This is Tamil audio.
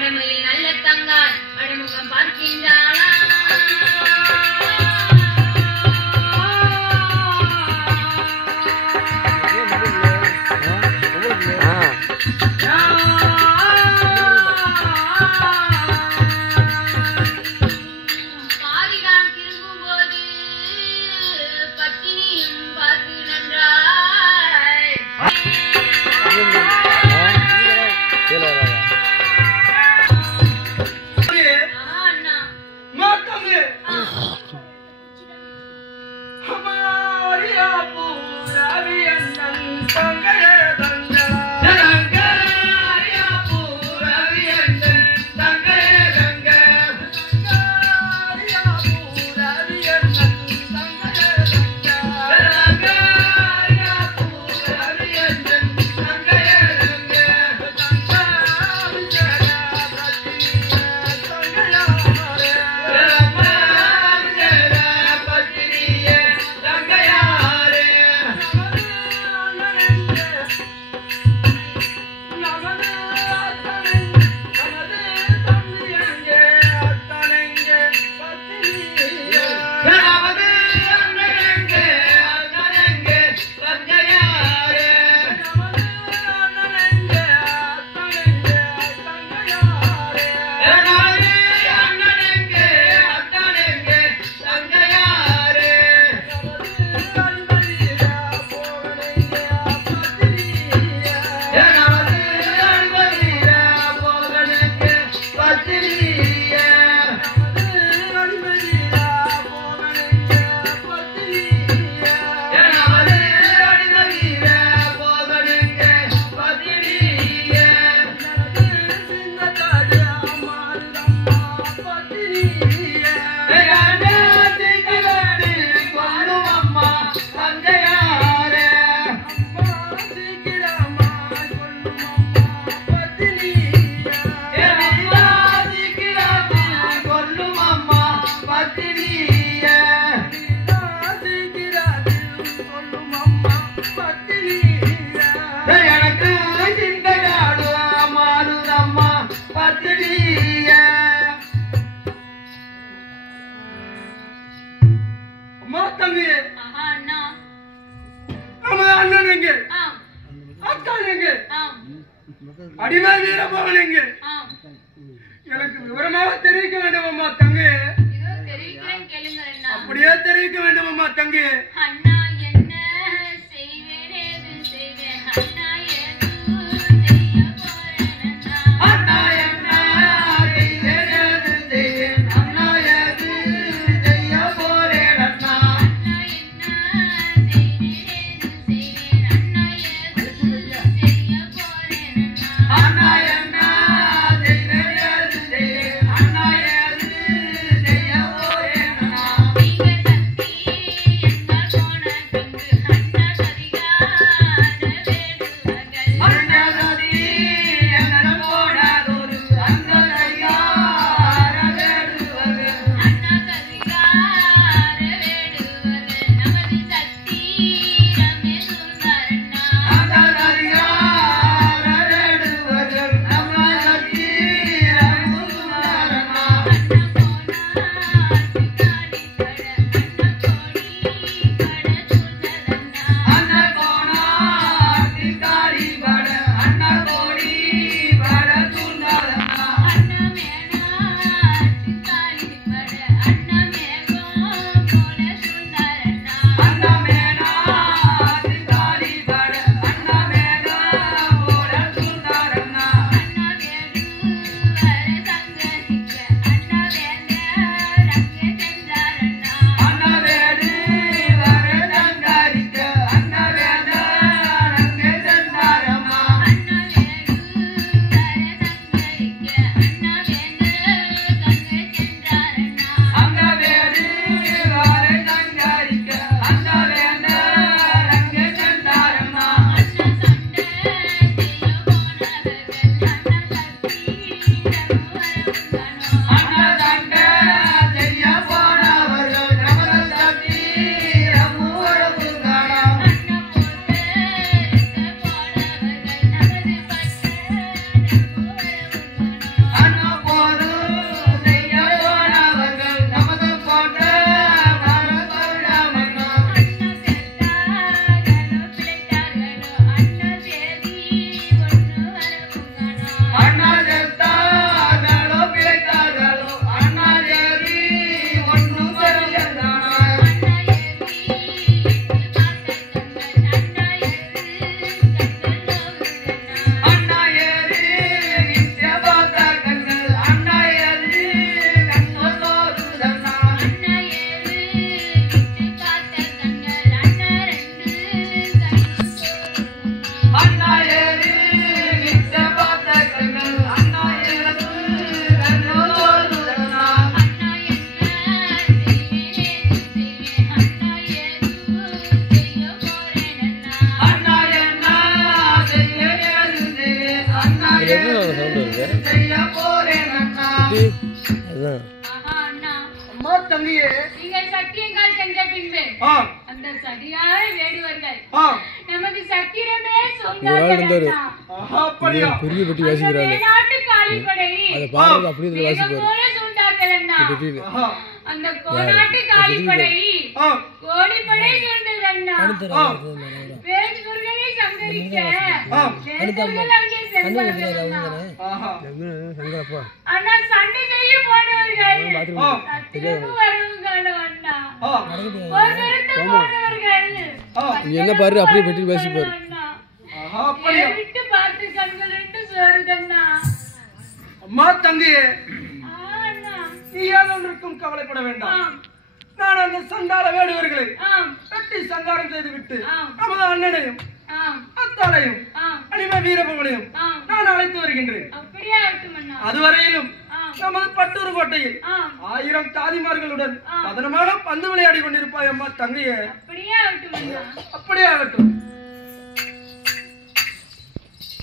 மடமையில் நல்ல தங்காய் மடமுகம் பார்க்கின்றாளா அடிமை வீர போகலைங்க எனக்கு விவரமாக தெரிவிக்க வேண்டும் அம்மா தங்கு அப்படியே தெரிவிக்க வேண்டும் அம்மா தங்கு போன செய்ய போறேன் அண்ணா. அம்மா தம்பியே, நீங்கள் சத்தியங்கள் சென்ற பின்பு அந்த சரியான வேடுவர்கள் நமது சத்திரமே சொன்னார்கள். அப்படியா? நாட்டு காளிப்படை போல சொன்னார்கள் அண்ணா. அந்த கோநாட்டு காளிப்படை கோடிப்படை சொன்னது அண்ணா. வேடுவர்களை சங்கரிக்க வேடுவர்கள் அங்கே சென்றார்கள் அண்ணா. அண்ணா சண்டை செய்ய போனவர்கள் என்ன பாரு அப்படியே பெட்டி பேசி பாரு. அம்மா தங்கையே, நீ யாதொன்றுக்கும் கவலைப்பட வேண்டாம். நான் அந்த சண்டாள வேடுவர்களை வெட்டி சங்காரம் செய்து விட்டு நமது அண்ணனையும் அத்தாளையும் அனிம வீரபவனையும் நான் அழைத்து வருகின்றேன். அதுவரையிலும் நமது பட்டூர் கோட்டையில் 1000 தாதிமார்களுடன் பதனமாக பந்து விளையாடி கொண்டிருப்பாய் அம்மா தங்கையே. அப்படியே ஆகட்டும்.